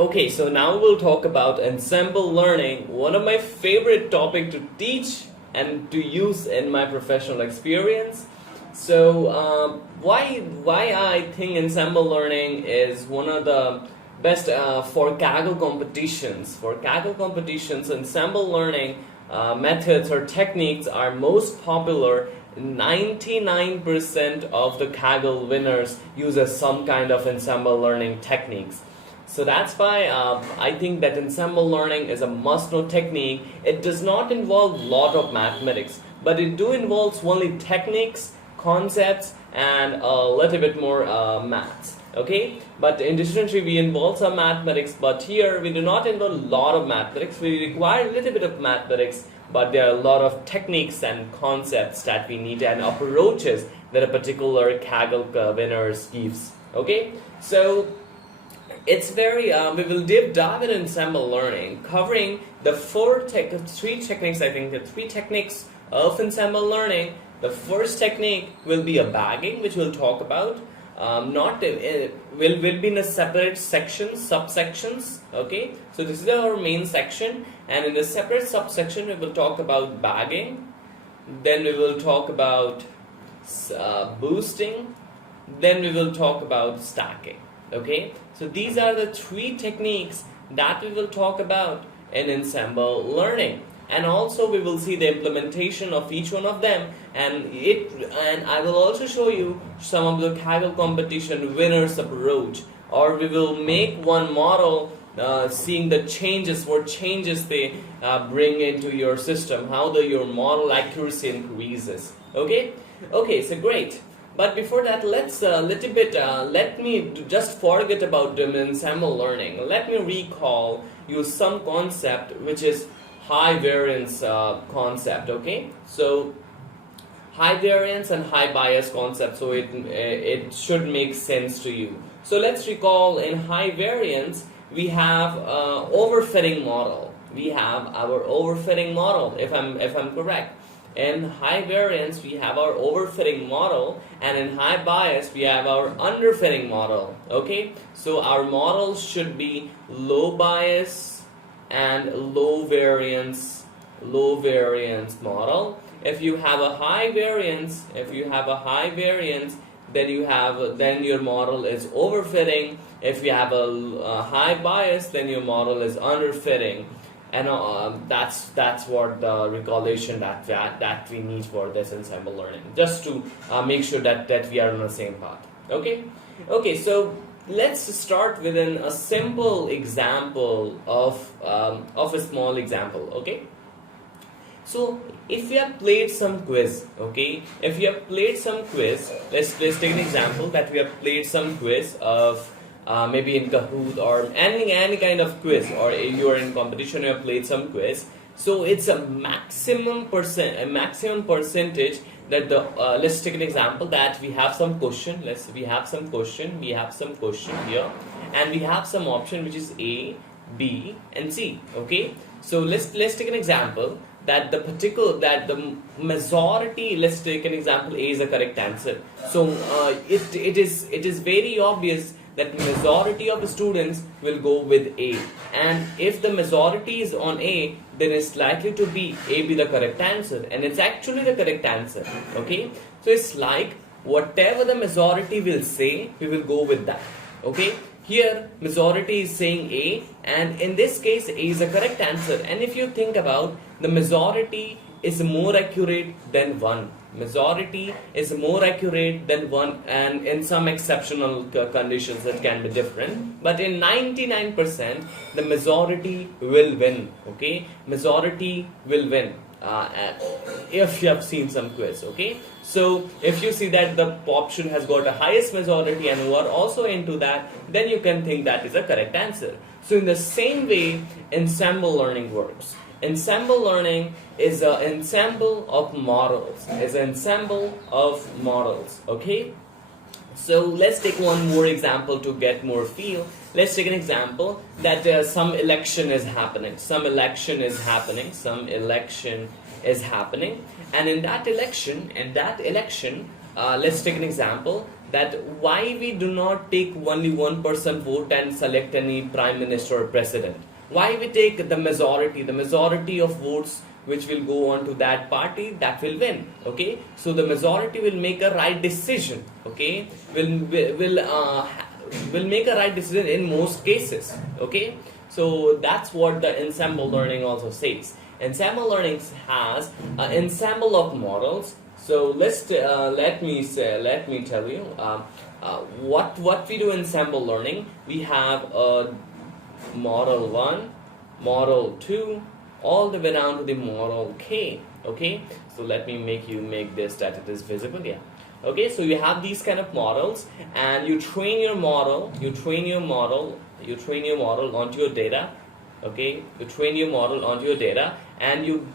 Okay, so now we'll talk about ensemble learning, one of my favorite topic to teach and to use in my professional experience. So why I think ensemble learning is one of the best for Kaggle competitions. For Kaggle competitions, ensemble learning methods or techniques are most popular. 99% of the Kaggle winners uses some kind of ensemble learning techniques. So that's why I think that ensemble learning is a must-know technique. It does not involve a lot of mathematics, but it do involves only techniques, concepts, and a little bit more maths. Okay, but in distance we involve some mathematics, but here we do not involve a lot of mathematics. We require a little bit of mathematics, but there are a lot of techniques and concepts that we need and approaches that a particular Kaggle winners gives. Okay, so it's very we will dive in ensemble learning, covering the three techniques. I think the three techniques of ensemble learning. The first technique will be a bagging, which we'll talk about. Will be in a separate subsections. Okay, so this is our main section, and in the separate subsection we will talk about bagging. Then we will talk about boosting. Then we will talk about stacking. Okay, so these are the three techniques that we will talk about in ensemble learning, and also we will see the implementation of each one of them, and I will also show you some of the Kaggle competition winners approach, or we will make one model seeing the changes, what changes they bring into your system, how your model accuracy increases. Okay, so great. But before that, let's let me just forget about the ensemble learning. Let me recall you some concept which is high variance concept. Okay, so high variance and high bias concept, so it should make sense to you. So let's recall, in high variance we have overfitting model. We have our overfitting model, if I'm correct. In high variance we have our overfitting model, and in high bias we have our underfitting model. Okay, so our models should be low bias and low variance model. If you have a high variance, then your model is overfitting. If you have a high bias, then your model is underfitting. And that's what the recollection that we need for this ensemble learning, just to make sure that we are on the same path. Okay, so let's start with a simple example of a small example. Okay, so if you have played some quiz, let's take an example that we have played some quiz of maybe in Kahoot or any kind of quiz, or you are in competition, you have played some quiz. So it's a maximum percentage that the let's take an example that we have some question. We have some question here, and we have some option which is A, B, and C. Okay, so let's take an example that the majority. Let's take an example, A is the correct answer. So it is very obvious that majority of the students will go with A, and if the majority is on A, then it's likely to be A be the correct answer, and it's actually the correct answer. Okay, so it's like whatever the majority will say, we will go with that. Okay, here majority is saying A, and in this case A is the correct answer. And if you think about, the majority is more accurate than 1. Majority is more accurate than 1, and in some exceptional conditions it can be different, but in 99% the majority will win. Okay, majority will win if you have seen some quiz. Okay, so if you see that the option has got the highest majority and you are also into that, then you can think that is a correct answer. So in the same way ensemble learning works. Ensemble learning is an ensemble of models. Okay, so let's take one more example to get more feel. Let's take an example that some election is happening, and in that election, let's take an example that why we do not take only 1% vote and select any prime minister or president. Why we take the majority of votes which will go on to that party that will win. Okay, so the majority will make a right decision. Okay, will make a right decision in most cases. Okay, so that's what the ensemble learning also says. Ensemble learning has an ensemble of models. So let me tell you what we do in ensemble learning. We have a model 1, model 2, all the way down to the model K. Okay, so let me make this that it is visible. Yeah. Okay, so you have these kind of models, and you train your model onto your data. Okay, you train your model onto your data, and you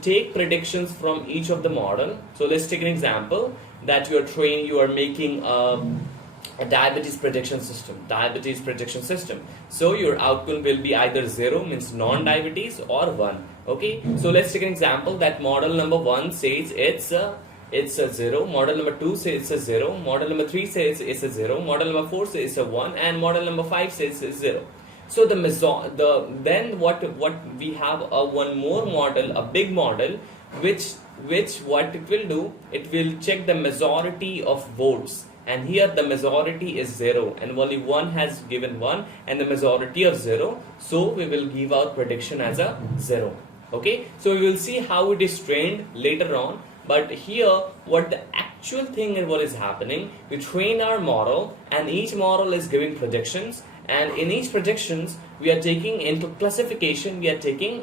take predictions from each of the model. So let's take an example that you are making a diabetes prediction system. So your outcome will be either 0, means non-diabetes, or 1. Okay, so let's take an example that model number 1 says it's a 0, model number 2 says it's a 0, model number 3 says it's a 0, model number 4 says it's a 1, and model number 5 says it's 0. So then what we have one more model, a big model, which what it will do, it will check the majority of votes, and here the majority is 0 and only one has given 1 and the majority of 0, so we will give our prediction as a 0. Okay, so we will see how it is trained later on, but here what the actual thing is, what is happening, we train our model and each model is giving predictions, and in each predictions we are taking into classification, we're taking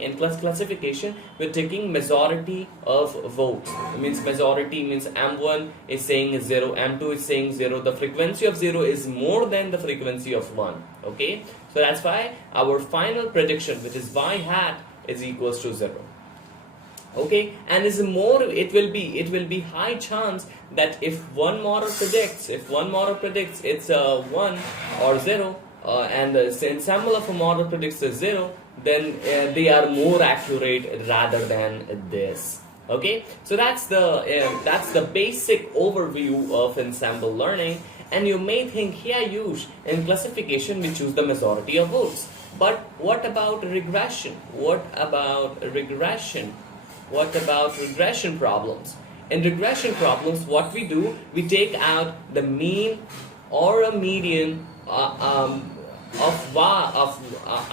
majority of votes. It means majority means M1 is saying 0, M2 is saying 0, the frequency of 0 is more than the frequency of 1. Okay, so that's why our final prediction, which is y hat, is equals to 0. Okay, and is more, it will be high chance that if one model predicts it's 1 or 0, and the ensemble of a model predicts a 0, then they are more accurate rather than this. Okay, so that's the basic overview of ensemble learning. And you may think, yeah, Yush, in classification we choose the majority of votes, but what about regression? What about regression problems? In regression problems, what we do, we take out the mean or a median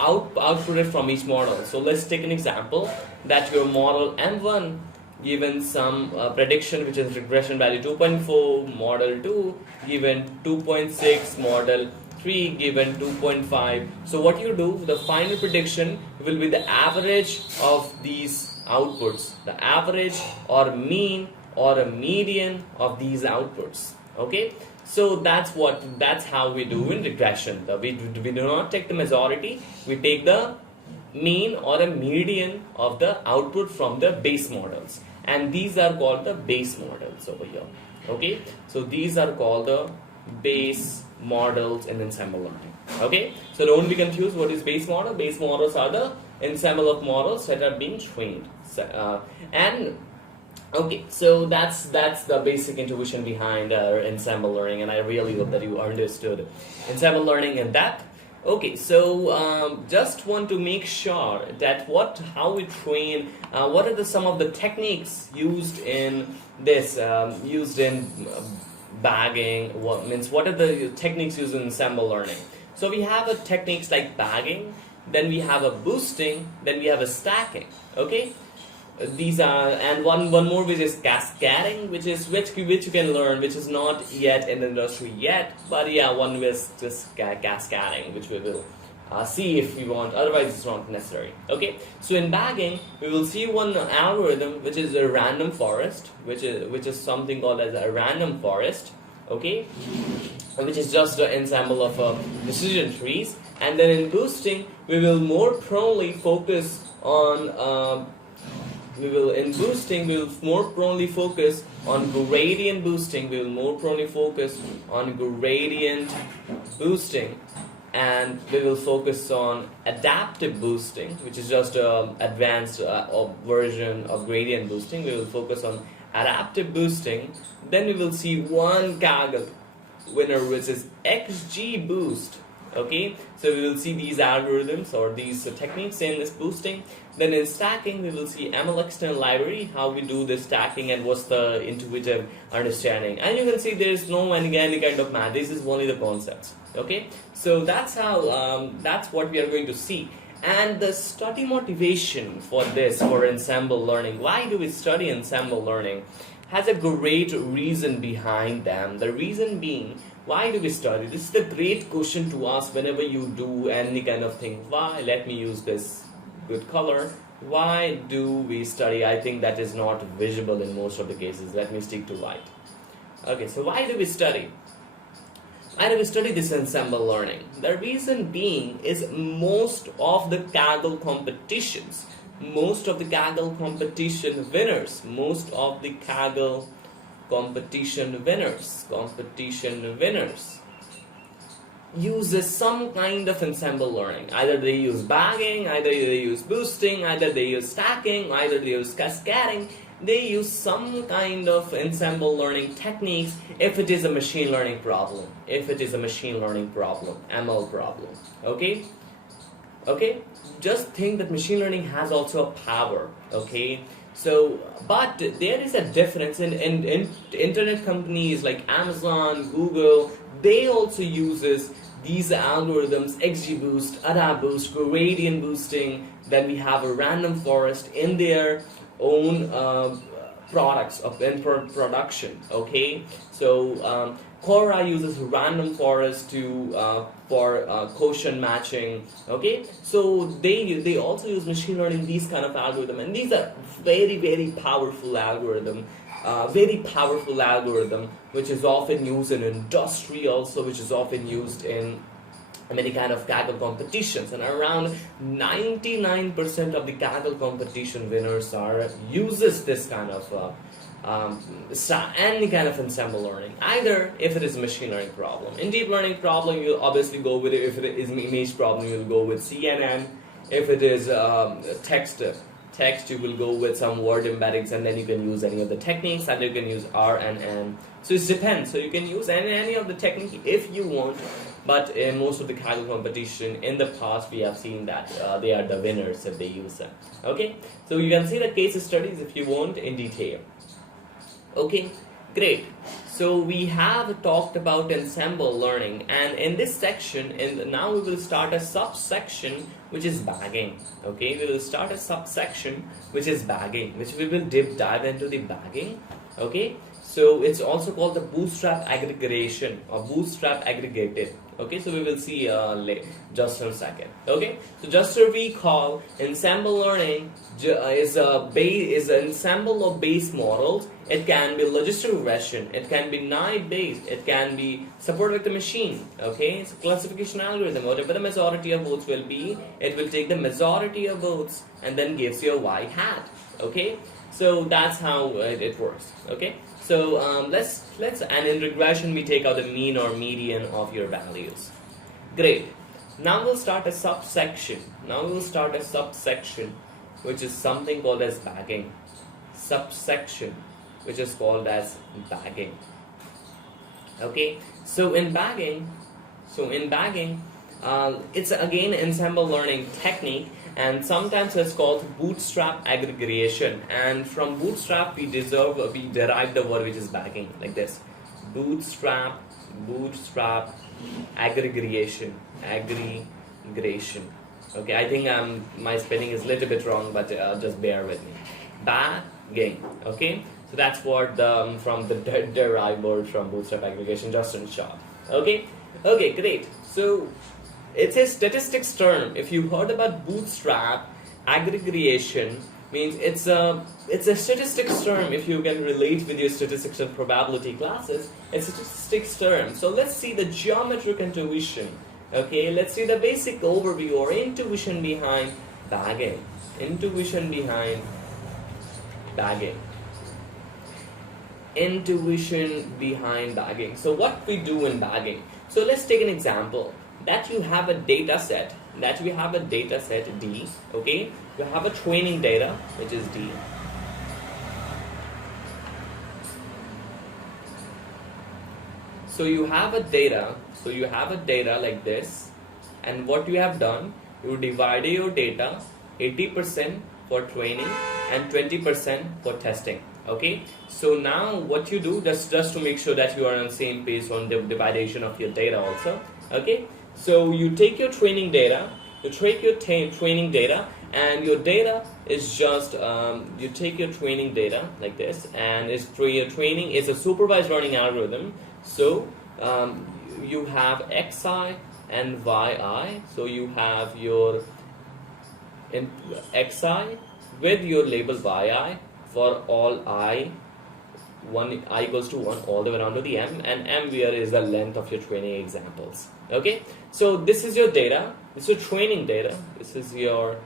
outputted from each model. So let's take an example that your model M1 given some prediction which is regression value 2.4, model 2 given 2.6, model 3 given 2.5. So what you do, the final prediction will be the average of these outputs, the average or mean or a median of these outputs. Okay, so that's how we do in regression. We do not take the majority, we take the mean or a median of the output from the base models, and these are called the base models over here. Okay, so these are called the base models in ensemble learning. Okay, so don't be confused, what is base model? Base models are the ensemble of models that are being trained. And okay, so that's the basic intuition behind ensemble learning, and I really hope that you understood ensemble learning in depth. Okay, so just want to make sure that how we train, what are some of the techniques used in this, bagging, what are the techniques used in ensemble learning? So we have techniques like bagging, then we have a boosting, then we have a stacking. Okay, these are, and one more which is cascading, which you can learn, which is not yet in the industry yet, but yeah, one is just cascading, which we will see if we want, otherwise it's not necessary. Okay, so in bagging we will see one algorithm which is a random forest, which is something called as a random forest. Okay, which is just an ensemble of decision trees. And then in boosting we will more prone focus on gradient boosting. We will more prone focus on gradient boosting, and we will focus on adaptive boosting, which is just an advanced version of gradient boosting. We will focus on adaptive boosting. Then we will see one Kaggle, winner, which is XGBoost. Okay, so we will see these algorithms or these techniques in this boosting. Then in stacking, we will see ML external library, how we do this stacking and what's the intuitive understanding. And you can see there is no any kind of math. This is only the concepts. Okay, so that's how that's what we are going to see. And the study motivation for this, for ensemble learning, why do we study ensemble learning, has a great reason behind them. The reason being, why do we study? This is the great question to ask whenever you do any kind of thing. Why? Let me use this good color. Why do we study? I think that is not visible in most of the cases. Let me stick to white. Okay, so why do we study? Why do we study this ensemble learning? The reason being is most of the Kaggle competitions, most of the Kaggle competition winners, uses some kind of ensemble learning. Either they use bagging, either they use boosting, either they use stacking, either they use cascading. They use some kind of ensemble learning techniques if it is a machine learning problem, ML problem. Okay? Okay? Just think that machine learning has also a power. Okay? So, but there is a difference in internet companies like Amazon, Google. They also uses these algorithms, XGBoost, AdaBoost, gradient boosting. Then we have a random forest in their own products in production. Okay, so Quora uses random forest to for quotient matching. Okay, so they also use machine learning, these kind of algorithm, and these are very powerful algorithm. Which is often used in industry also, which is often used in many kind of Kaggle competitions, and around 99% of the Kaggle competition winners uses this kind of any kind of ensemble learning. Either if it is a machine learning problem, in deep learning problem you'll obviously go with it. If it is an image problem, you'll go with CNN. If it is text, you will go with some word embeddings, and then you can use any of the techniques, and you can use R and N. So it depends. So you can use any of the technique if you want, but in most of the Kaggle competition in the past, we have seen that they are the winners if they use them. Okay, so you can see the case studies if you want in detail. Okay, great. So we have talked about ensemble learning, and in this section, now we will start a subsection which is bagging. Okay, we will start a subsection which is bagging, which we will dive into the bagging. Okay, so it's also called the bootstrap aggregation or bootstrap aggregated. Okay, so we will see just in a second. Okay, so just to recall, ensemble learning is an ensemble of base models. It can be logistic regression, it can be naive based, it can be support with the machine. Okay, it's a classification algorithm. Whatever the majority of votes will be, it will take the majority of votes and then gives you a y hat. Okay, so that's how it works. Okay, so and in regression we take out the mean or median of your values. Great. Now we'll start a subsection. Which is something called as bagging. Subsection, which is called as bagging. Okay, so in bagging, it's again ensemble learning technique, and sometimes it's called bootstrap aggregation. And from bootstrap we derive the word which is bagging, like this: bootstrap aggregation. Okay, I think my spelling is a little bit wrong, but just bear with me. Bagging. Okay, so that's what from the derived word from bootstrap aggregation, just in short. Okay, great. So it's a statistics term. If you heard about bootstrap aggregation, means it's a statistics term. If you can relate with your statistics and probability classes, it's a statistics term. So let's see the geometric intuition. Okay, let's see the basic overview or intuition behind bagging. Intuition behind bagging. So what we do in bagging. So let's take an example. That you have a data set. D. Okay, you have a training data which is D. So you have a data. So you have a data like this, and what you have done, you divided your data 80% for training and 20% for testing. Okay. So now what you do, just to make sure that you are on the same page on the division of your data also. Okay. So you take your training data, you take your training data, and your data is just you take your training data like this, and your training is a supervised learning algorithm. So you have xi and yi. So you have your xi with your label yi for all I equals to 1 all the way around to the m, and m where is the length of your training examples. Okay, so this is your data, this is your training data, this is your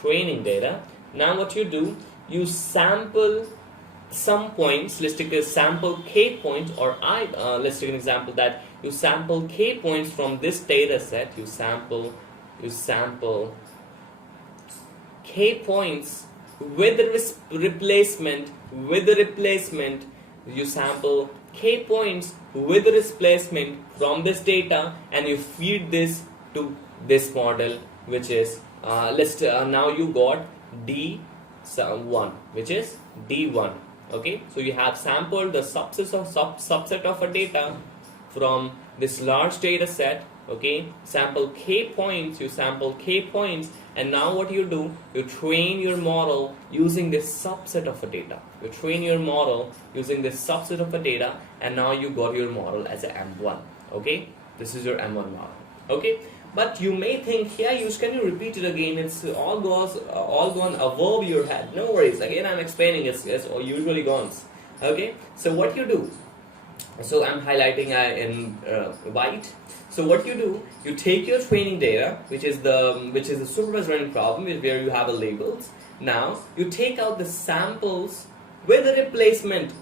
training data. Now what you do, you sample some points. Let's take a sample k points, or let's take an example that you sample k points from this data set. You sample k points with the replacement. You sample k points with the replacement from this data, and you feed this to this model, which is now you got D1, which is D1. Okay, so you have sampled the subset of a data from this large data set. Okay, sample k points, you sample k points, and now what you do, you train your model using this subset of a data. You train your model using this subset of a data, and now you got your model as a M1. Okay, this is your M1 model. Okay, but you may think, yeah, can you repeat it again? It's all gone above your head. No worries. Again, I'm explaining. It's usually gone. Okay, so what you do? So I'm highlighting in white. So what you do, you take your training data, which is the supervised learning problem, where you have a labels. Now you take out the samples with a replacement.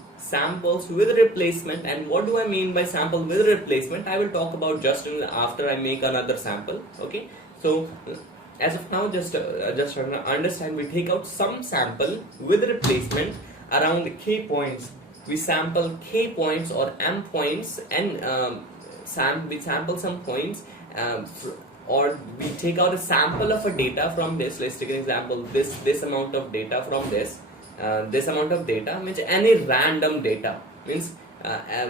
And what do I mean by sample with a replacement? I will talk about just after I make another sample. Okay. So as of now, just understand. We take out some sample with a replacement around the k points. We sample k points or m points, and we sample some points, or we take out a sample of a data from this. Let's take an example. This amount of data from this. This amount of data means any random data, means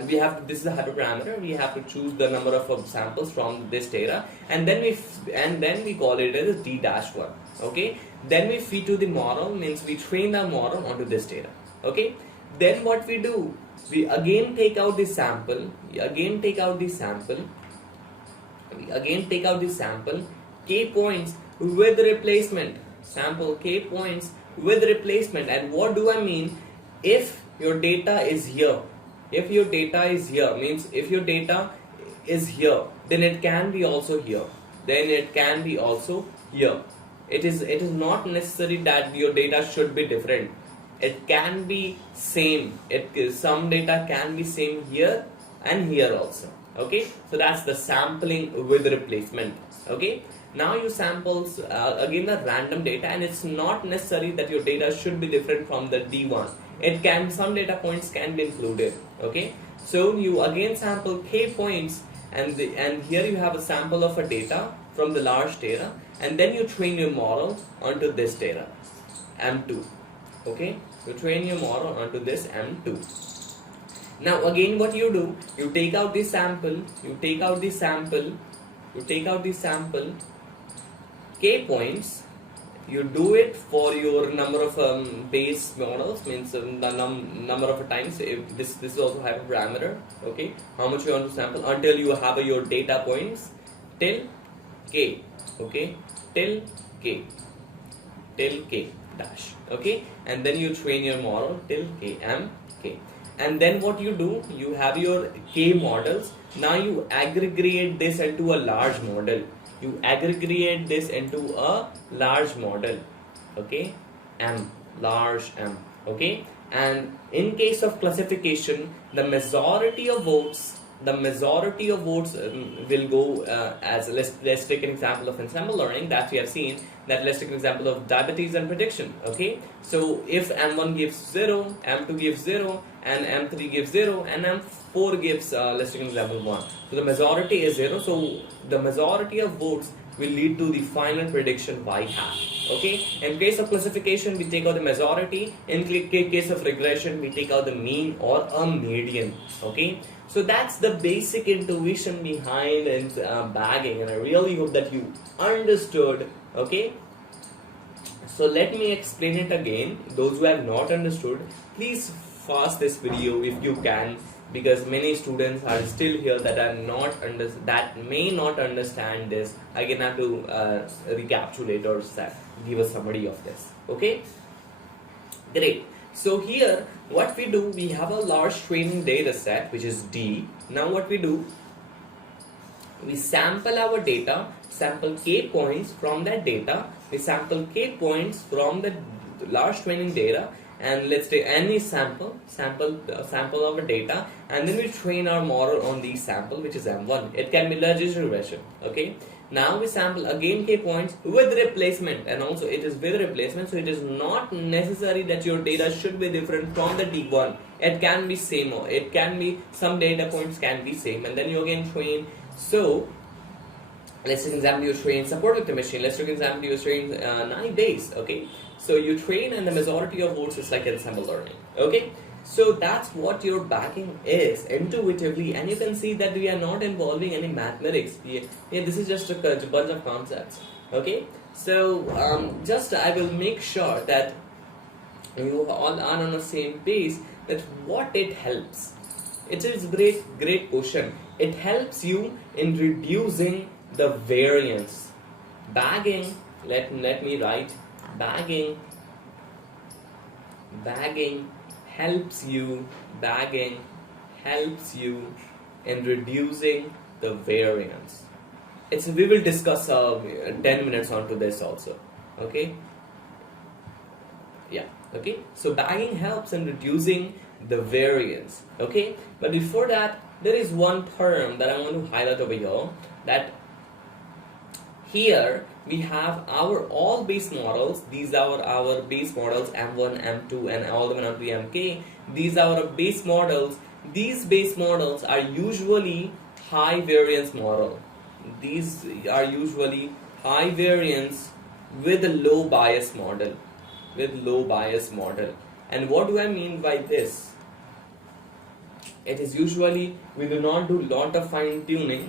we have this is a hyperparameter. We have to choose the number of samples from this data, and then we call it as d-1. Okay, then we feed to the model, means we train the model onto this data. Okay, then what we do, we again take out the sample. K points with replacement. Sample k points with replacement. And what do I mean? If your data is here, means if your data is here, then it can be also here. It is not necessary that your data should be different. It can be same. Some data can be same here and here also. Okay, so that's the sampling with replacement. Okay, now you sample again the random data, and it's not necessary that your data should be different from the D1. Some data points can be included. Okay, so you again sample k points, and here you have a sample of a data from the large data, and then you train your model onto this data, M2. Okay, you train your model onto this M2. Now again, what you do, you take out the sample, k points. You do it for your number of base models, means the number of times. If this is also hyperparameter. Okay, how much you want to sample until you have your data points till k. Okay, till k dash. Okay, and then you train your model till k. And then what you do, you have your k models. Now you aggregate this into a large model. Okay, large M. Okay, and in case of classification, the majority of votes the majority of votes will go as, let's take an example of ensemble learning that we have seen, that let's take an example of diabetes and prediction. Okay, so if M1 gives 0, M2 gives 0, and M3 gives 0, and M4 gives let's take an example 1, so the majority is 0, so the majority of votes will lead to the final prediction y hat. Okay, in case of classification we take out the majority, in case of regression we take out the mean or a median. Okay, so that's the basic intuition behind bagging, and I really hope that you understood. Okay, so let me explain it again. Those who have not understood, please pause this video if you can, because many students are still here that are not that may not understand this. Again, I have to recapitulate or give a summary of this. Okay, great. So here what we do, we have a large training data set which is D. Now what we do, we sample our data, sample k points from that data, we sample k points from the large training data, and let's take any sample of a data, and then we train our model on the sample which is M1. It can be largest regression. Okay, now we sample again k points with replacement, and also it is with replacement, so it is not necessary that your data should be different from the D1. It can be same, or it can be some data points can be same, and then you again train. So let's take an example, you train support with the machine. Let's take an example, you train 9 days. Okay, so you train and the majority of votes is like ensemble learning. Okay, so that's what your bagging is intuitively, and you can see that we are not involving any mathematics. This is just a bunch of concepts. Okay, so just I will make sure that you all are on the same page, that what it helps. It is great question. It helps you in reducing the variance. Bagging, let me write, bagging helps you in reducing the variance. We will discuss 10 minutes onto this also. Okay, yeah. Okay, so bagging helps in reducing the variance. Okay, but before that, there is one term that I want to highlight over here, that here we have our all base models. These are our base models M1, M2, and all the way up to MK. These are our base models. These base models are usually high variance model. These are usually high variance with a low bias model. And what do I mean by this? It is usually, we do not do lot of fine tuning.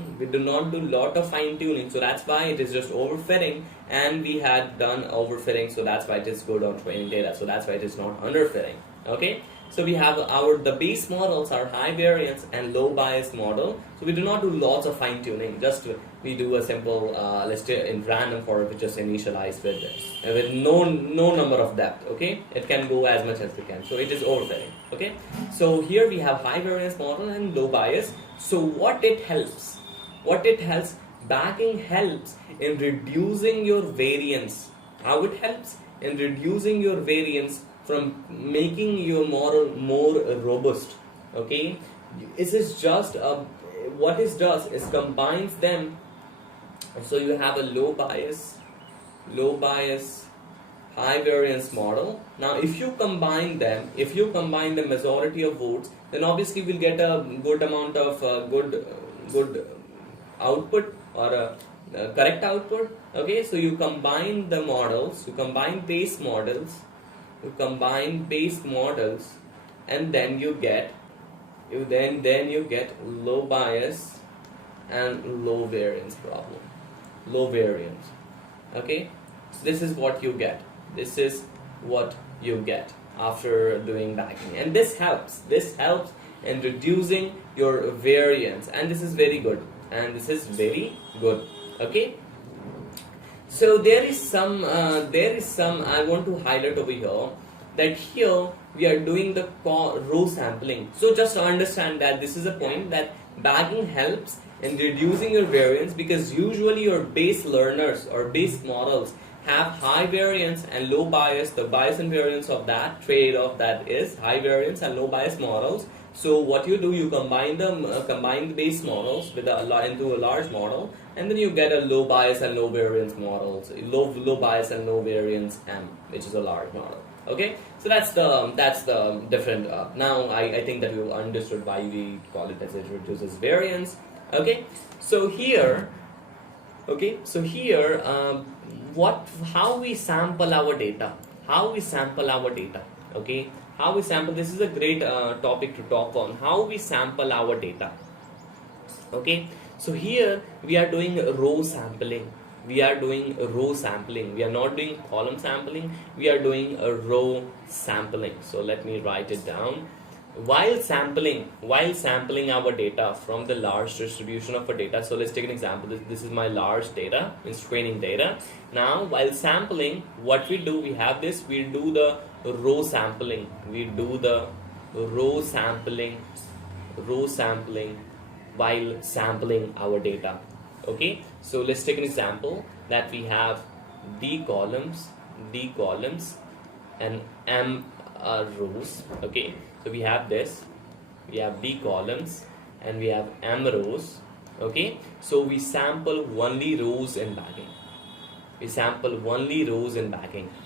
So that's why it is just overfitting, and we had done overfitting, so that's why it is good on training data. So that's why it is not underfitting. Okay, so we have the base models are high variance and low bias model. So we do not do lots of fine tuning. Just we do a simple let's say in random for it, just initialize with no number of depth. Okay, it can go as much as we can. So it is overfitting. Okay, so here we have high variance model and low bias. So what it helps? Bagging helps in reducing your variance. How it helps? In reducing your variance, from making your model more robust. Okay, this is just what it does is combines them. So you have a low bias, high variance model. Now if you combine the majority of votes, then obviously we'll get a good amount of good output, or a correct output. Okay, so you combine the models, you combine base models, and then you get low bias and low variance problem. Okay, so this is what you get after doing bagging, and this helps in reducing your variance, and this is very good, okay. So there is some I want to highlight over here, that here we are doing the row sampling. So just understand that this is a point, that bagging helps in reducing your variance, because usually your base learners or base models have high variance and low bias. The bias and variance of that trade-off, that is high variance and low bias models, So what you do, you combine them, combine the base models with into a large model, and then you get a low bias and low variance models, low bias and low variance M, which is a large model. Okay, so that's the different. Now I think that you understood why we call it as it reduces variance. Okay, so here. Okay, so here, how we sample our data? How we sample our data? Okay, how we sample. This is a great topic to talk on. How we sample our data? Okay, so here we are doing row sampling. We are doing row sampling. We are not doing column sampling. We are doing a row sampling. So let me write it down. While sampling our data from the large distribution of our data, so let's take an example. This is my large data, means training data. Now while sampling, what we do, we have this, we do the row sampling. We do the row sampling while sampling our data. Okay, so let's take an example that we have D columns and M rows. Okay, so we have this, we have D columns and we have M rows. Okay, so we sample only rows in bagging.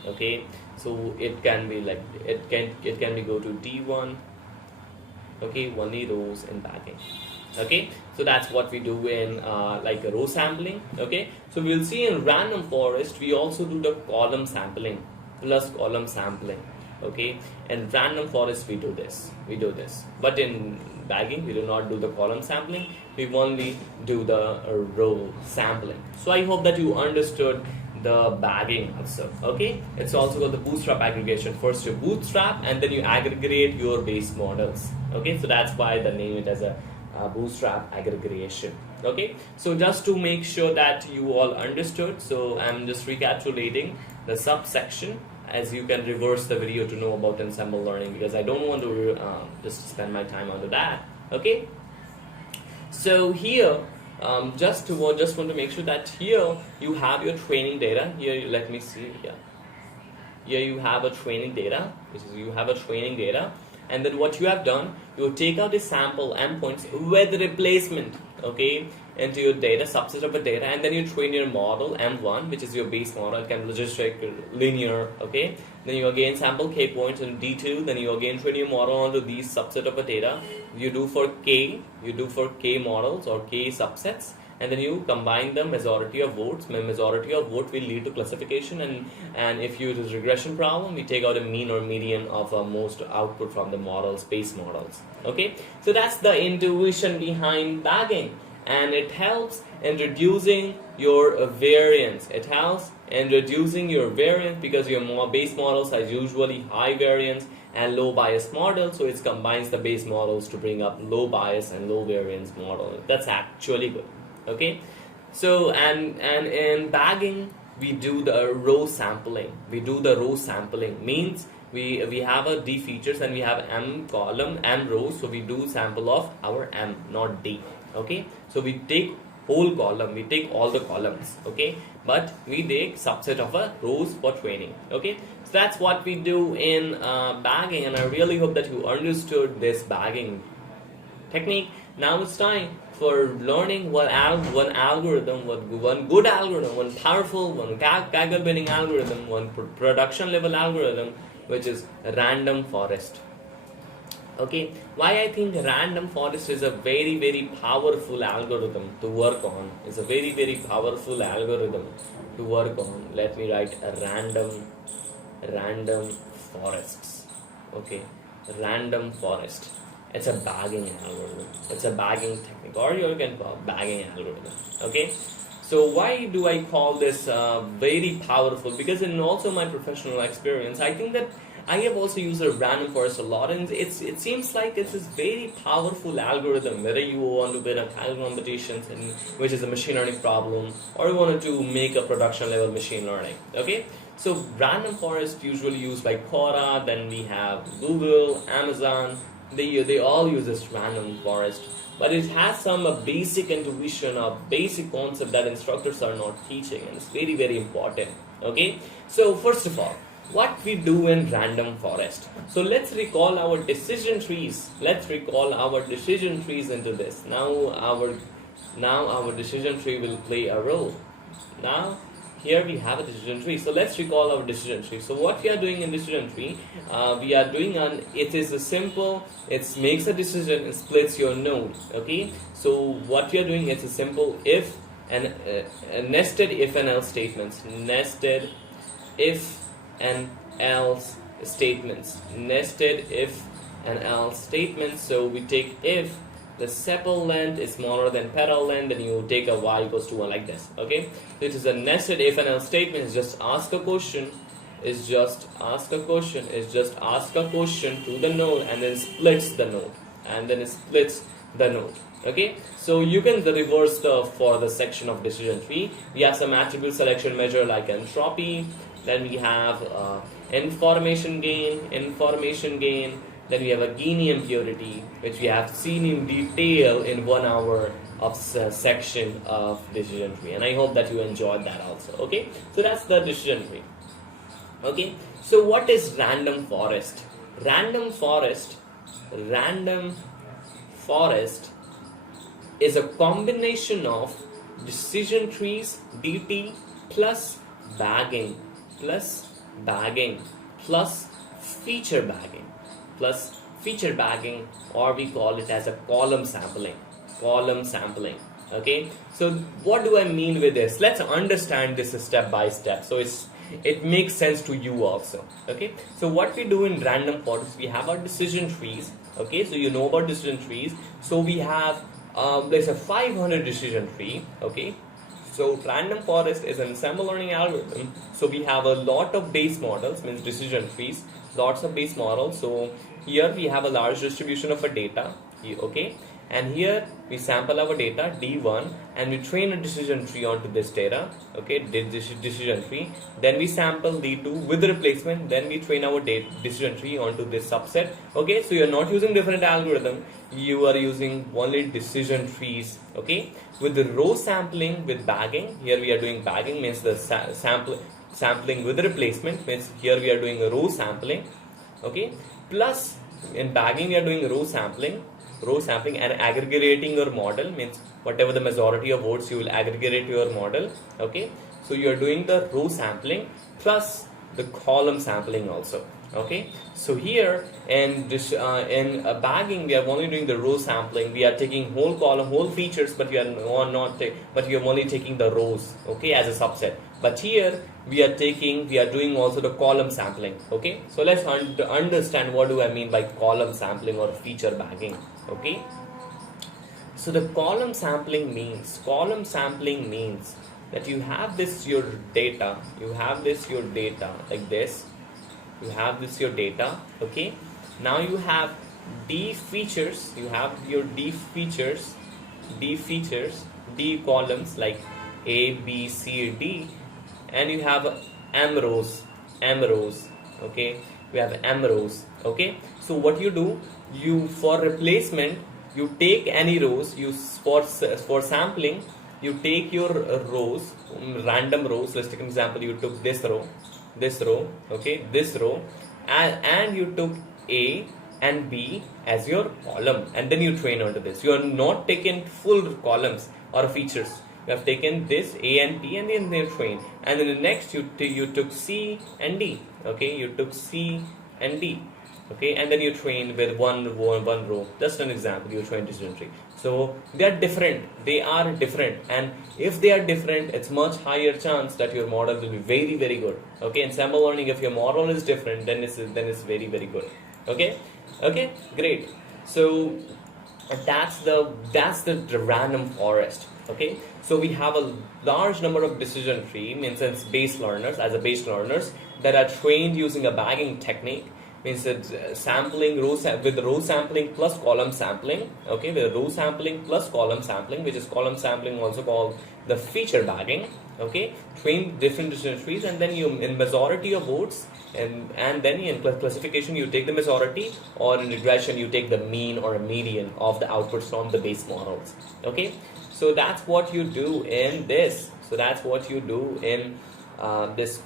Okay, so it can be like it can be go to D1. Okay, only rows in bagging. Okay, so that's what we do in like a row sampling. Okay, so we'll see in random forest we also do the column sampling plus column sampling. Okay, in random forest we do this, but in bagging we do not do the column sampling, we only do the row sampling. So I hope that you understood the bagging also. Okay, it's also called the bootstrap aggregation. First you bootstrap and then you aggregate your base models. Okay, so that's why the name it as a bootstrap aggregation. Okay, so just to make sure that you all understood, so I'm just recapitulating the subsection, as you can reverse the video to know about ensemble learning, because I don't want to just spend my time onto that. Okay, so here just want to make sure that here you have your training data. Here let me see, here you have a training data, and then what you have done, you take out the sample endpoints with replacement, okay, into your data, subset of a data, and then you train your model M1, which is your base model. It can logistic, linear, okay. Then you again sample K points in D2, then you again train your model onto these subset of a data. You do for K models or K subsets, and then you combine the majority of votes. Majority of vote will lead to classification, and if you use regression problem, we take out a mean or median of most output from the models, base models. Okay, so that's the intuition behind bagging, and it helps in reducing your variance. Because your base models are usually high variance and low bias models, so it combines the base models to bring up low bias and low variance model. That's actually good. Okay, so and in bagging we do the row sampling. Means we have a D features and we have M column, M rows, so we do sample of our M, not D. Okay, so we take whole column, we take all the columns, okay, but we take subset of a rows for training. Okay, so that's what we do in bagging, and I really hope that you understood this bagging technique. Now it's time for learning one good algorithm, one powerful, one Kaggle binning algorithm, one production level algorithm, which is random forest. Okay, why I think random forest is a very, very powerful algorithm to work on. It's a very, very powerful algorithm to work on. Let me write a random forests. Okay, random forest. It's a bagging algorithm. It's a bagging technique, or you can call bagging algorithm. Okay, so why do I call this very powerful? Because in also my professional experience, I think that I have also used a random forest a lot, and it seems like it's this very powerful algorithm. Whether you want to win a Kaggle competitions, which is a machine learning problem, or you want to make a production level machine learning. Okay, so random forest usually used by Quora. Then we have Google, Amazon. They all use this random forest, but it has some basic intuition, a basic concept that instructors are not teaching, and it's very, very important. Okay, so first of all, what we do in random forest. So let's recall our decision trees. Let's recall our decision trees into this. Now our decision tree will play a role. Now here we have a decision tree. So let's recall our decision tree. So what we are doing in decision tree, we are doing it is a simple, it makes a decision and splits your node. Okay. So what we are doing, it's a simple if and nested if and else statements. Nested if and else statements. Nested if and else statements. So we take if the sepal length is smaller than petal length, then you take a y equals to 1 like this. Okay, so it is a nested if and else statement. It's just ask a question, is just ask a question, is just ask a question to the node and then splits the node, and then it splits the node. Okay, so you can reverse for the section of decision tree. We have some attribute selection measure like entropy. Then we have information gain. Then we have a Gini impurity, which we have seen in detail in 1 hour of section of decision tree. And I hope that you enjoyed that also. Okay, so that's the decision tree. Okay, so what is random forest? Random forest is a combination of decision trees dt plus bagging plus feature bagging, or we call it as a column sampling. Okay, so what do I mean with this? Let's understand this step by step, so it makes sense to you also. Okay, so what we do in random forest, we have our decision trees. Okay, so you know about decision trees. So we have there's a 500 decision tree. Okay, so random forest is an ensemble learning algorithm. So we have a lot of base models, means decision trees, lots of base models. So here we have a large distribution of a data. Okay, and here we sample our data D1 and we train a decision tree onto this data. Okay, decision tree. Then we sample D2 with the replacement. Then we train our decision tree onto this subset. Okay, so you're not using different algorithm. You are using only decision trees. Okay, with the row sampling with bagging. Here we are doing bagging, means the sampling with the replacement, means here we are doing a row sampling. Okay, plus in bagging we are doing row sampling and aggregating your model, means whatever the majority of votes you will aggregate your model. Okay, so you are doing the row sampling plus the column sampling also. Okay, so here in this bagging we are only doing the row sampling. We are taking whole column, whole features, but we are only taking the rows. Okay, as a subset. But here we are doing also the column sampling. Okay, so let's understand what do I mean by column sampling or feature bagging. Okay, so the column sampling means that you have this your data like this. You have this your data. Okay, now you have D features, you have your D columns like A, B, C, D, and you have M rows. Okay, we have M rows. Okay, so what you do, you for replacement you take any rows, you for sampling you take your rows, random rows. Let's take an example. You took this row, okay, this row, and you took A and B as your column, and then you train onto this. You are not taking full columns or features. You have taken this A and B and then they train, and then the next you took C and D. Okay, you took C and D. Okay, and then you train with one row. Just an example, you train decision tree. So they are different, and if they are different, it's much higher chance that your model will be very, very good. Okay, in ensemble learning, if your model is different, then it's very, very good. Okay, great. So that's the random forest. Okay, so we have a large number of decision tree, means it's base learners that are trained using a bagging technique. Means that sampling with row sampling plus column sampling. Okay, with row sampling plus column sampling, which is column sampling also called the feature bagging. Okay, train different decision trees, and then you in majority of votes, and then in classification you take the majority, or in regression you take the mean or a median of the outputs from the base models. Okay, so that's what you do in this. So that's what you do in this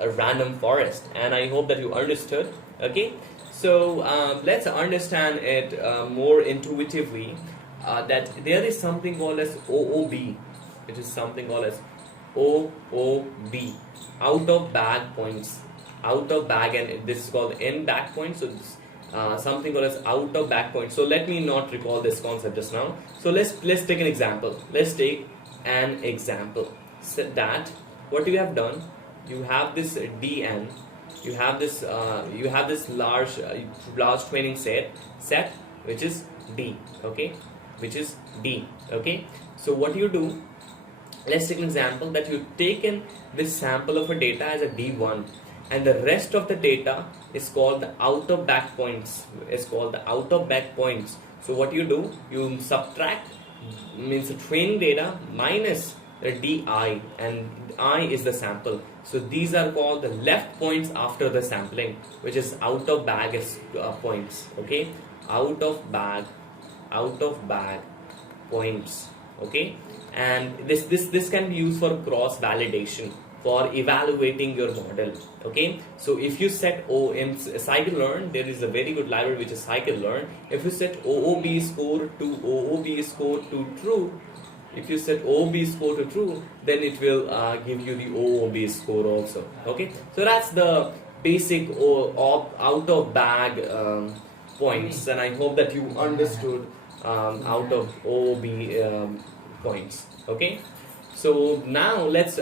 a random forest, and I hope that you understood. Okay, so let's understand it more intuitively. That there is something called as OOB, which is something called as OOB, out of bag points, out of bag, and this is called in bag point. So this, something called as out of bag point. So let me not recall this concept just now. So let's take an example. Let's take an example. So that what you have done, you have this DN, you have this large training set which is D. Okay, which is D. Okay, so what you do, let's take an example that you've taken this sample of a data as a D1, and the rest of the data is called the out of bag points. It's called the out of bag points. So what you do, you subtract, means the training data minus the DI, and I is the sample. So these are called the left points after the sampling, which is out of bag points. Okay, out of bag points. Okay, and this can be used for cross validation, for evaluating your model. Okay, so if you set in scikit-learn, there is a very good library which is scikit-learn. If you set OOB score to true, if you set OOB score to true, then it will give you the OOB score also. Okay, so that's the basic out of bag points, and I hope that you understood out of OOB points. Okay, so now let's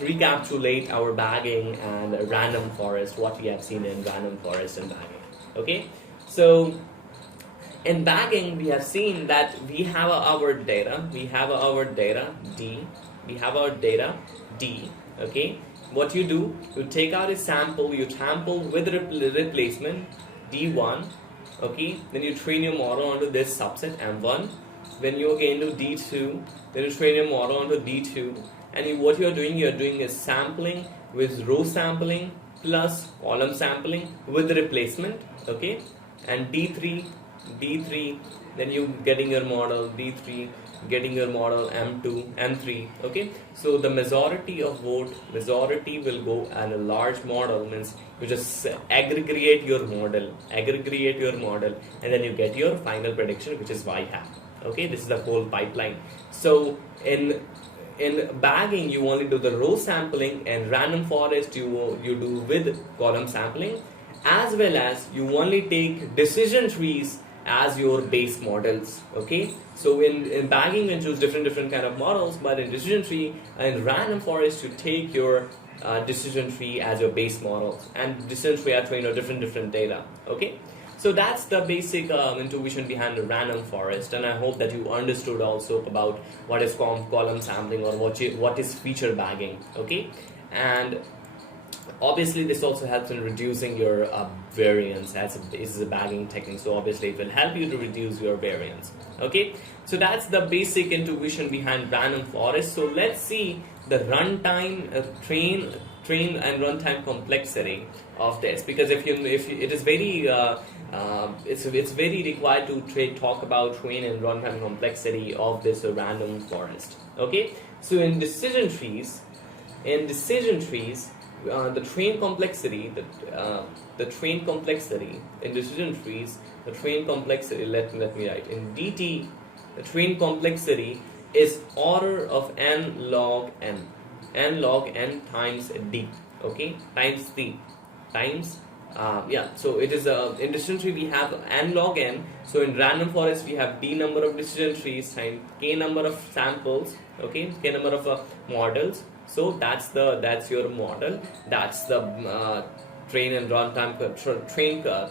recapitulate our bagging and random forest, what we have seen in random forest and bagging. Okay, so in bagging we have seen that we have our data D, we have our data D. Okay, what you do, you take out a sample, you sample with replacement D1. Okay, then you train your model onto this subset M1. When you again do D2, then you train your model onto D2, and what you're doing is sampling with row sampling plus column sampling with the replacement. Okay, and D3, then you getting your model D3, getting your model M2, M3. Okay, so the majority will go, and a large model means you just aggregate your model, and then you get your final prediction, which is Y hat. Okay, this is the whole pipeline. So in bagging you only do the row sampling, and random forest you do with column sampling, as well as you only take decision trees as your base models. Okay, so in bagging you choose different kind of models, but in decision tree and random forest you take your decision tree as your base models, and decision tree are trained on different data. Okay, so that's the basic intuition behind the random forest, and I hope that you understood also about what is column sampling, or what is feature bagging. Okay, and obviously this also helps in reducing your variance, as this is a bagging technique, so obviously it will help you to reduce your variance. Okay, so that's the basic intuition behind random forest. So let's see the runtime train and runtime complexity of this, because if it is very it's very required to talk about train and runtime complexity of this random forest. Okay, so in decision trees, the train complexity in decision trees, the train complexity, let me write in DT, the train complexity is order of n log n times D. Okay, times D, times so it is in decision tree we have n log n. So in random forest we have D number of decision trees times k number of samples. Okay, k number of models. So that's your model. That's the train and runtime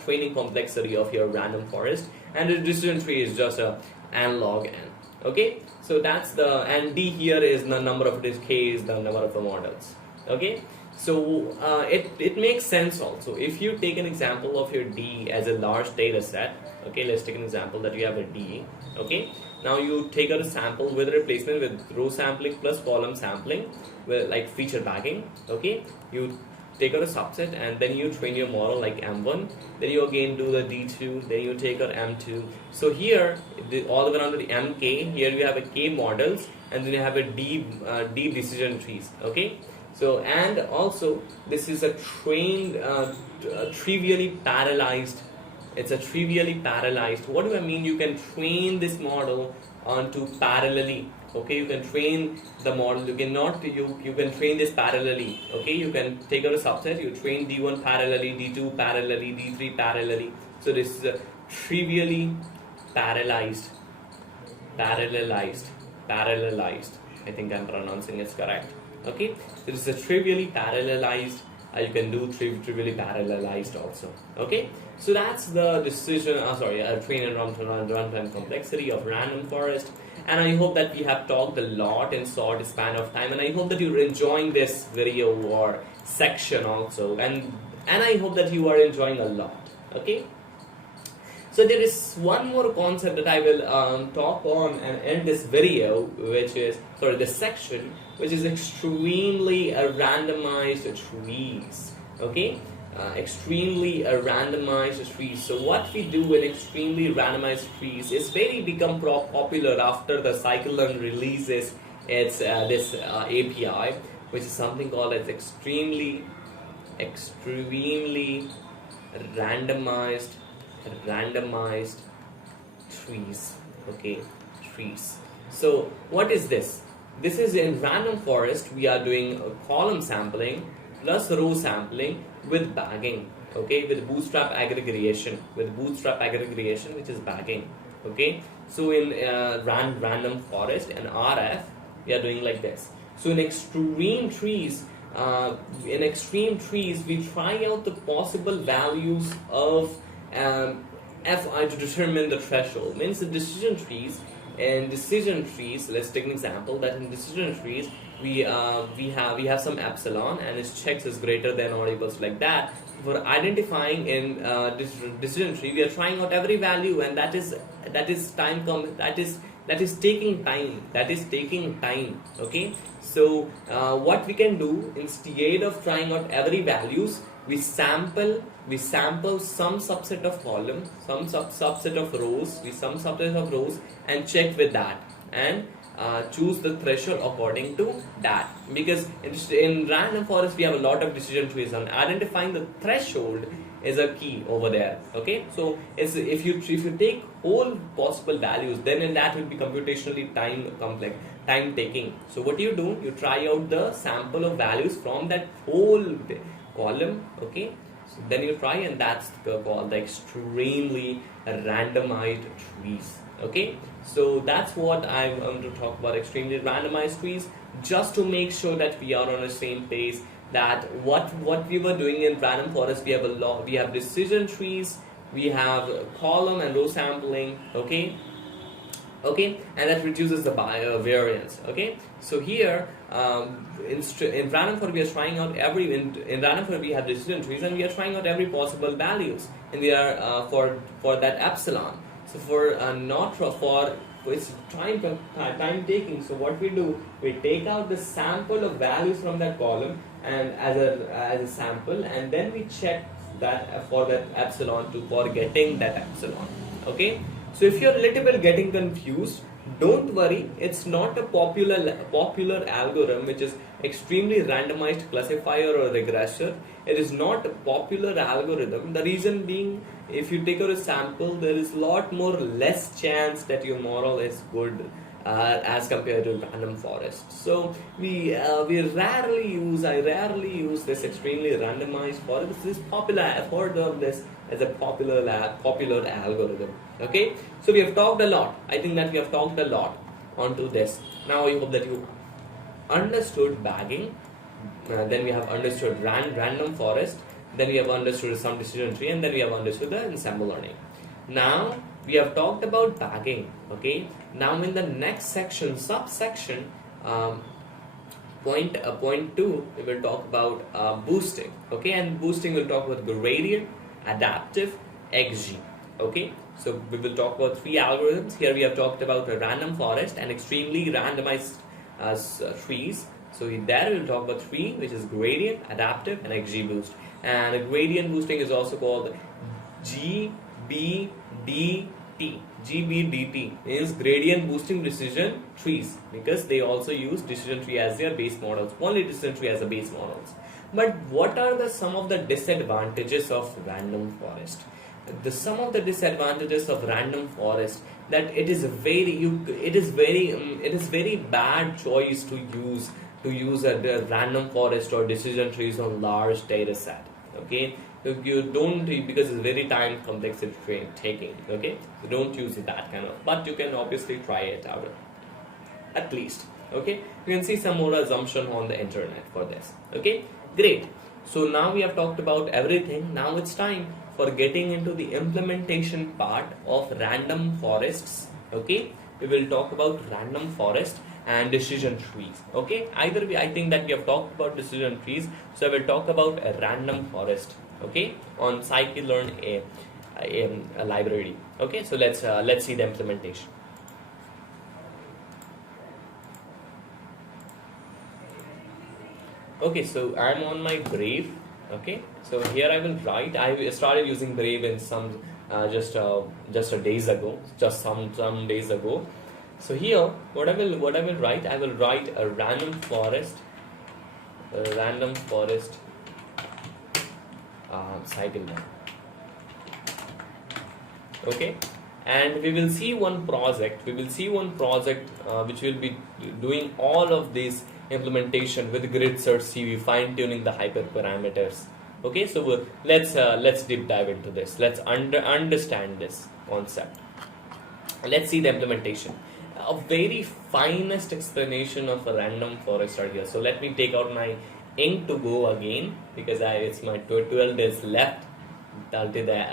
training complexity of your random forest, and the decision tree is just a n log n. Okay, so that's the, and D here is the number of this, K is the number of the models. Okay, so it makes sense also if you take an example of your D as a large data set. Okay, let's take an example that you have a D. Okay, now you take out a sample with a replacement with row sampling plus column sampling, with like feature bagging. Okay, you take out a subset and then you train your model like M1, then you again do the D2, then you take out M2. So here all the way around to the MK, here you have a K models, and then you have a D decision trees. Okay, So, and also this is a trained, trivially parallelized. It's a trivially parallelized. What do I mean? You can train this model onto parallelly. Okay, you can train the model. You cannot. You can train this parallelly. Okay, you can take out a subset. You train D1 parallelly, D2 parallelly, D3 parallelly. So this is a trivially parallelized. Parallelized. I think I'm pronouncing it correct. Okay, so this is a trivially parallelized. You can do trivially parallelized also. Okay, so that's the decision. Train and runtime complexity of random forest. And I hope that we have talked a lot in short span of time. And I hope that you're enjoying this video or section also. And I hope that you are enjoying a lot. Okay. So there is one more concept that I will talk on and end this video, which is, this section, which is extremely randomized trees. Okay, extremely randomized trees. So what we do in extremely randomized trees is very become popular after the scikit-learn releases its this API, which is something called as extremely randomized trees. Okay, trees. So what is this? This is in random forest. We are doing column sampling plus row sampling with bagging. Okay, with bootstrap aggregation, which is bagging. Okay, so in random forest and RF, we are doing like this. So in extreme trees, we try out the possible values of fi to determine the threshold. Means the decision trees. In decision trees, let's take an example that in decision trees we have some epsilon and its checks is greater than or equals like that. For identifying in decision tree, we are trying out every value, and that is taking time. Okay, so what we can do instead of trying out every values, we sample some subset of column, some subset of rows, and check with that and choose the threshold according to that. Because in random forest we have a lot of decision trees, and identifying the threshold is a key over there. Okay, so if you take whole possible values, then in that will be computationally time taking. So what you do, you try out the sample of values from that whole column. Okay, so then you try, and that's called the extremely randomized trees. Okay, so that's what I want to talk about, extremely randomized trees, just to make sure that we are on the same page. That what we were doing in random forest, we have decision trees, we have column and row sampling. Okay, and that reduces the variance. Okay, so here in random forest we are trying out in random forest we have decision trees, and we are trying out every possible values, and we are for that epsilon. So for it's time taking. So what we do, we take out the sample of values from that column and as a sample, and then we check that for that epsilon for getting that epsilon. Okay, so if you're a little bit getting confused, don't worry, it's not a popular algorithm which is extremely randomized classifier or regressor. It is not a popular algorithm. The reason being, if you take out a sample, there is less chance that your model is good as compared to random forest. So I rarely use this extremely randomized forest. This is popular. I've heard of this as a popular algorithm. Okay, so we have talked a lot. I think that we have talked a lot onto this. Now I hope that you understood bagging. Then we have understood random forest. Then we have understood some decision tree, and then we have understood the ensemble learning. Now we have talked about bagging. Okay, now in the next subsection, point 2, we will talk about boosting. Okay, and boosting will talk about gradient, adaptive, XG. Okay, so we will talk about 3 algorithms. Here we have talked about a random forest and extremely randomized trees. So there we will talk about 3, which is gradient, adaptive, and XG boost. And gradient boosting is also called GBDT GBDT is gradient boosting decision trees, because they also use decision tree as their base models, only decision tree as a base models. But what are some of the disadvantages of random forest? Some of the disadvantages of random forest, that it is very bad choice to use a random forest or decision trees on large data set. Okay, so you don't, because it's very time complexity taking. Okay, so don't use that kind of, but you can obviously try it out at least. Okay, you can see some more assumption on the internet for this. Okay, great. So now we have talked about everything. Now it's time for getting into the implementation part of random forests. Okay, we will talk about random forest and decision trees. Okay, either way, I think that we have talked about decision trees, so I will talk about a random forest. Okay, on scikit-learn a library. Okay, so let's see the implementation. Okay, so I'm on my Brave. Okay, so here I will write. I started using Brave in some just days ago, just some days ago. So here, what I will write, I will write a random forest scikit-learn. Okay, and we will see one project. Which will be doing all of this implementation with grid search CV, fine tuning the hyperparameters. Okay, so let's deep dive into this. Let's understand this concept. Let's see the implementation. A very finest explanation of a random forest are here. So let me take out my ink to go again, because it's my 12 days left until the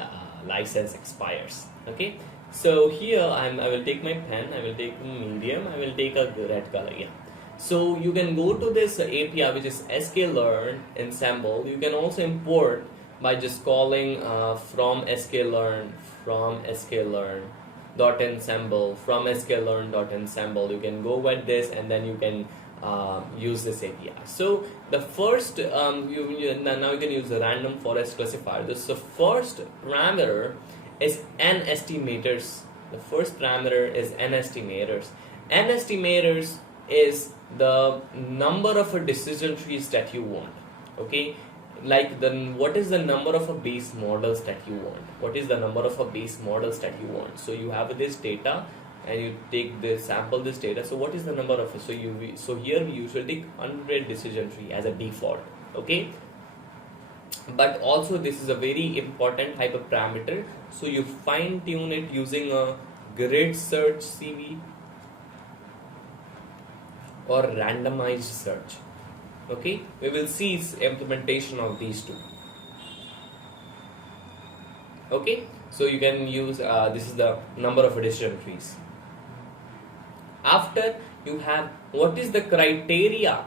license expires. Okay, so here I will take my pen, I will take medium, I will take a red color. Yeah. So you can go to this API, which is sklearn ensemble. You can also import by just calling from sklearn sklearn.ensemble. You can go with this, and then you can use this API. So the first now you can use the random forest classifier. The first parameter is n estimators. The first parameter is n estimators. N estimators is the number of decision trees that you want. Okay, like what is the number of base models that you want? So you have this data and you take this sample this data. So what is the number of it? So here we usually take 100 decision tree as a default. Okay, but also this is a very important hyperparameter, so you fine tune it using a grid search CV or randomized search. Okay, we will see implementation of these two. Okay, so you can use this is the number of decision trees. After you have, what is the criteria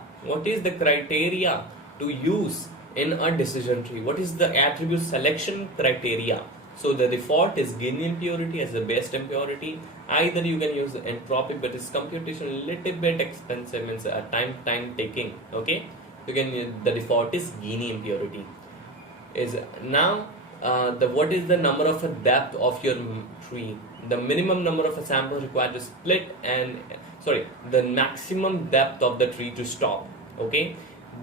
to use in a decision tree? What is the attribute selection criteria? So the default is Gini impurity as the best impurity. Either you can use the entropic, but it's computation a little bit expensive, means time taking. Okay, you can the default is Gini impurity. Is now what is the number of a depth of your tree? The minimum number of a samples required to split, and the maximum depth of the tree to stop. Okay,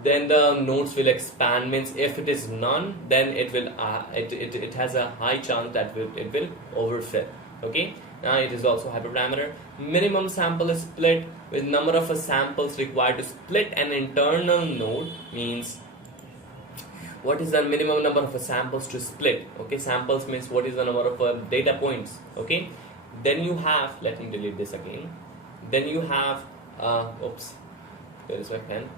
then the nodes will expand, means if it is none, then it will it has a high chance that it will overfill. Okay, now it is also hyperparameter. Minimum sample is split, with number of samples required to split an internal node, means what is the minimum number of samples to split. Okay, samples means what is the number of data points. Okay, then you have, let me delete this again, then you have oops, there is my pen.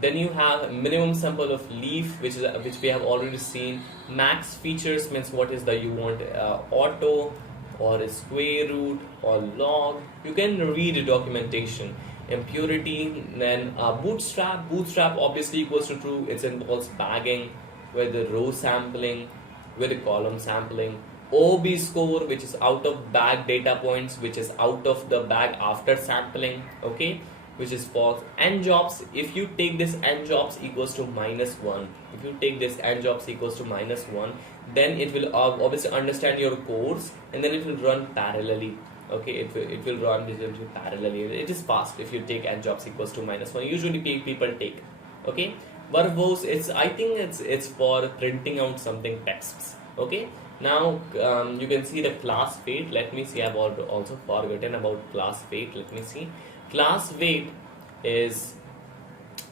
Then you have minimum sample of leaf, which we have already seen. Max features means what is the you want auto or a square root or log. You can read the documentation. Impurity, then bootstrap. Bootstrap obviously equals to true. It involves bagging with the row sampling, with the column sampling. OB score, which is out of bag data points, which is out of the bag after sampling. Okay. which is false. N jobs, if you take this n jobs equals to -1, if you take this n jobs equals to -1, then it will obviously understand your codes, and then it will run parallelly. Okay, it will run this parallelly. It is fast if you take n jobs equals to -1. Usually people take. Okay, verbose, I think it's for printing out something texts. Okay, now you can see the class weight. Let me see, I've also forgotten about class weight. Let me see. Class weight is,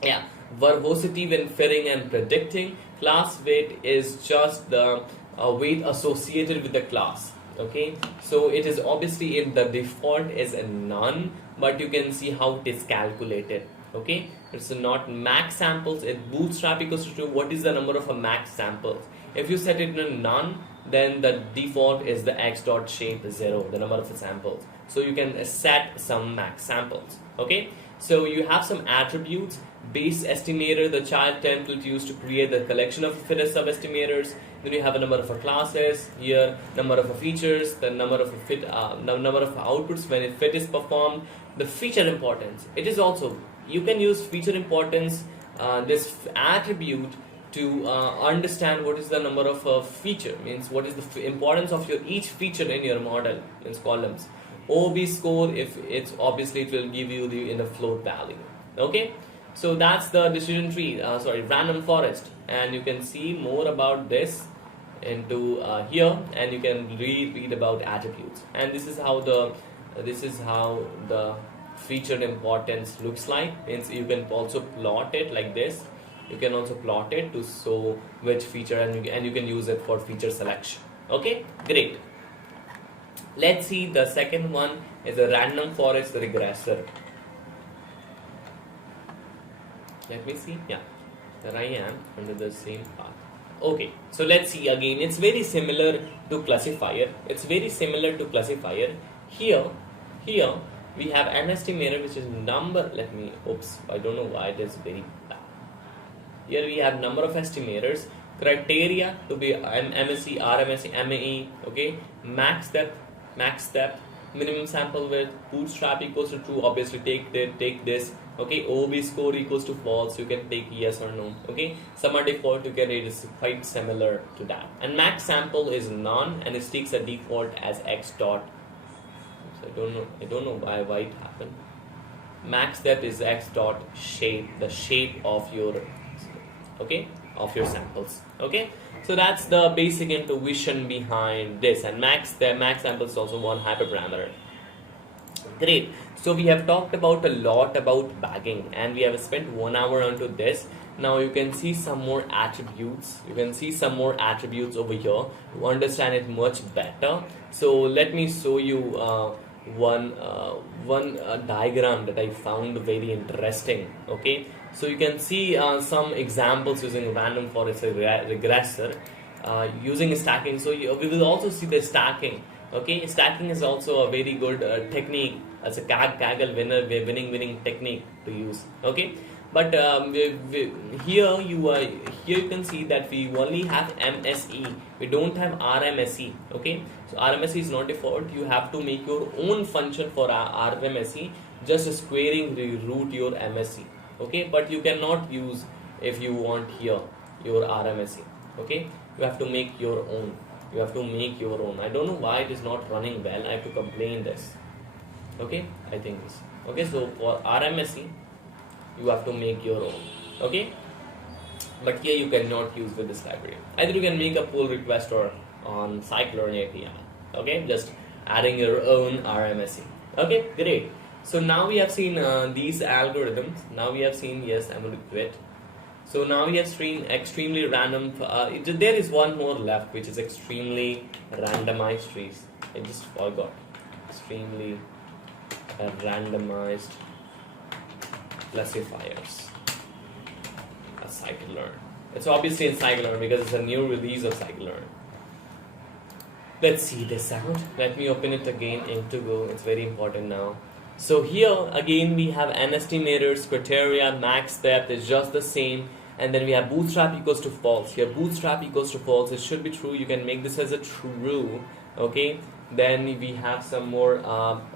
yeah, verbosity when inferring and predicting. Class weight is just the weight associated with the class. Okay, so it is obviously, in the default is a none, but you can see how it is calculated. Okay, it's not max samples. It bootstrap equals to 2. What is the number of a max samples? If you set it in none, then the default is the x dot shape 0, the number of samples. So you can set some max samples. Okay, so you have some attributes. Base estimator, the child template used to create the collection of fittest sub-estimators. Then you have a number of classes here, number of features, the number of number of outputs when a fit is performed. The feature importance. It is also, you can use feature importance, this attribute, to understand what is the number of feature, means what is the importance of your each feature in your model, means columns. OB score, if it's obviously, it will give you in the float value. Okay, so that's the decision tree, random forest, and you can see more about this into here, and you can read about attributes. And this is how the featured importance looks like. Means you can also plot it like this. You can also plot it to show which feature, and you can use it for feature selection. Okay, great. Let's see, the second one is a random forest regressor. Let me see. Yeah, there I am under the same path. Okay, so let's see again. It's very similar to classifier. It's very similar to classifier. Here we have an estimator, which is number. I don't know why it is very bad. Here we have number of estimators, criteria to be MSE, RMSE, MAE. Okay, max depth, minimum sample width, bootstrap equals to true. Obviously, take this. Okay, OB score equals to false. You can take yes or no. Okay, summer default, you can, it is quite similar to that. And max sample is none, and it takes a default as x dot. So I don't know why it happened. Max depth is x dot shape, the shape of your samples. Okay, so that's the basic intuition behind this. And max sample is also one hyperparameter. Great. So we have talked about a lot about bagging, and we have spent 1 hour onto this. Now you can see some more attributes. You can see some more attributes over here to understand it much better. So let me show you one diagram that I found very interesting. Okay, so you can see some examples using random forest regressor using stacking. So we will also see the stacking. Okay, stacking is also a very good technique as a Kaggle winning technique to use. Okay, but here you can see that we only have MSE. We don't have RMSE. Okay, so RMSE is not default. You have to make your own function for RMSE, just squaring the root your MSE. Okay, but you cannot use, if you want here, your RMSE. Okay, you have to make your own. I don't know why it is not running well. I have to complain this. Okay, I think this. Okay, so for RMSE, you have to make your own. Okay, but here you cannot use with this library. Either you can make a pull request or on scikit-learn API. Okay, just adding your own RMSE. Okay, great. So now we have seen these algorithms. Now we have seen, yes, I'm going to quit. So now we have seen extremely random. There is one more left, which is extremely randomized trees. I just forgot. Extremely randomized classifiers. Scikit-learn. It's obviously in scikit-learn because it's a new release of scikit-learn. Let's see this out. Let me open it again into Go. It's very important now. So here again we have n estimators, criteria, max depth is just the same. And then we have bootstrap equals to false. Here bootstrap equals to false. It should be true. You can make this as a true. Okay, then we have some more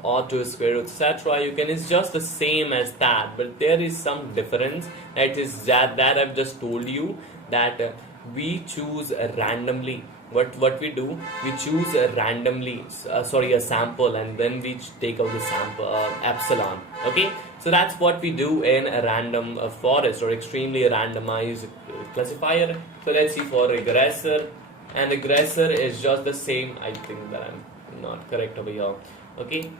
auto, square root, etc. You can, it's just the same as that, but there is some difference. That is that I've just told you that we choose randomly. What we do, we choose randomly, sorry, a sample, and then we take out the sample epsilon. Okay, so that's what we do in a random forest or extremely randomized classifier. So let's see for regressor. And regressor is just the same. I think that I'm not correct over here. Okay,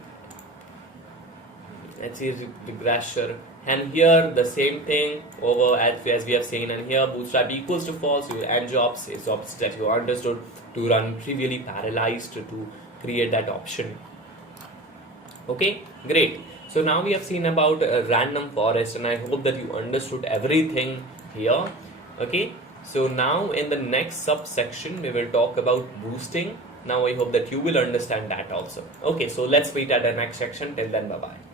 let's see regressor, and here the same thing over as we have seen, and here bootstrap equals to false. Your end jobs is opposite that you understood to run trivially parallelized to create that option. Okay, great. So now we have seen about a random forest, and I hope that you understood everything here. Okay, so now in the next subsection we will talk about boosting. Now I hope that you will understand that also. Okay, so let's meet at the next section. Till then, bye bye.